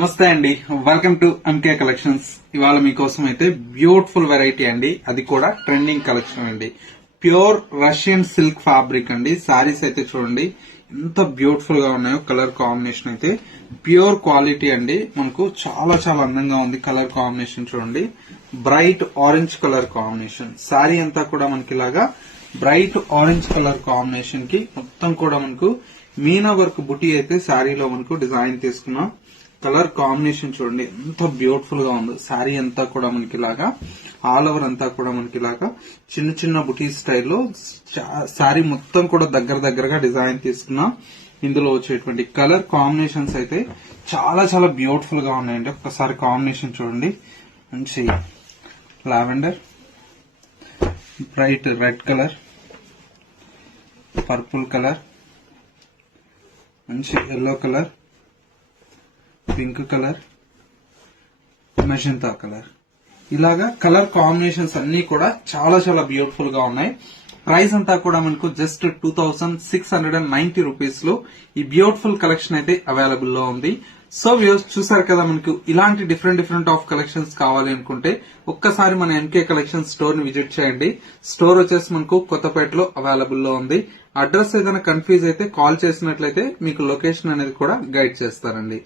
నమస్తే అండి, welcome to MK collections. ఇవాళ మీకోసం అయితే బ్యూటిఫుల్ వెరైటీ అండి, అది కూడా ట్రెండింగ్ కలెక్షన్ అండి. ప్యూర్ రష్యన్ సిల్క్ ఫ్యాబ్రిక్ అండి. సారీస్ అయితే చూడండి ఎంత బ్యూటిఫుల్ గా ఉన్నాయో. కలర్ కాంబినేషన్ అయితే ప్యూర్ క్వాలిటీ అండి. మనకు చాలా చాలా అందంగా ఉంది. కలర్ కాంబినేషన్ చూడండి, bright orange colour combination. Sorry అంతా కూడా మనకి ఇలాగా బ్రైట్ ఆరెంజ్ కలర్ కాంబినేషన్ కి మొత్తం కూడా మనకు మీనా వర్క్ బుటీ అయితే శారీలో మనకు డిజైన్ తీసుకున్నాం. కలర్ కాంబినేషన్ చూడండి ఎంత బ్యూటిఫుల్ గా ఉందో. శారీ అంతా కూడా మనకి ఇలాగా ఆల్ ఓవర్ అంతా కూడా మనకి ఇలాగా చిన్న చిన్న బుటీ స్టైల్లో శారీ మొత్తం కూడా దగ్గరగా డిజైన్ తీసుకున్నాం. ఇందులో వచ్చేటువంటి కలర్ కాంబినేషన్స్ అయితే చాలా చాలా బ్యూటిఫుల్ గా ఉన్నాయండి. ఒక్కసారి కాంబినేషన్ చూడండి, మంచి lavender, bright red colour, purple colour, మంచి yellow colour, pink colour, magenta colour. ఇలాగా కలర్ కాంబినేషన్స్ అన్ని కూడా చాలా చాలా బ్యూటిఫుల్ గా ఉన్నాయి. ప్రైస్ అంతా కూడా మనకు జస్ట్ 2690 రూపీస్ లో ఈ బ్యూటిఫుల్ కలెక్షన్ అయితే అవైలబుల్ లో ఉంది. సో వ్యూస్ చూసారు కదా, మనకు ఇలాంటి డిఫరెంట్ ఆఫ్ కలెక్షన్స్ కావాలి అనుకుంటే ఒక్కసారి మన ఎంకే కలెక్షన్ స్టోర్ ని విజిట్ చేయండి. స్టోర్ వచ్చేసి మనకు కొత్తపేటలో అవైలబుల్ లో ఉంది. అడ్రస్ ఏదైనా కన్ఫ్యూజ్ అయితే కాల్ చేసినట్లయితే మీకు లొకేషన్ అనేది కూడా గైడ్ చేస్తారండి.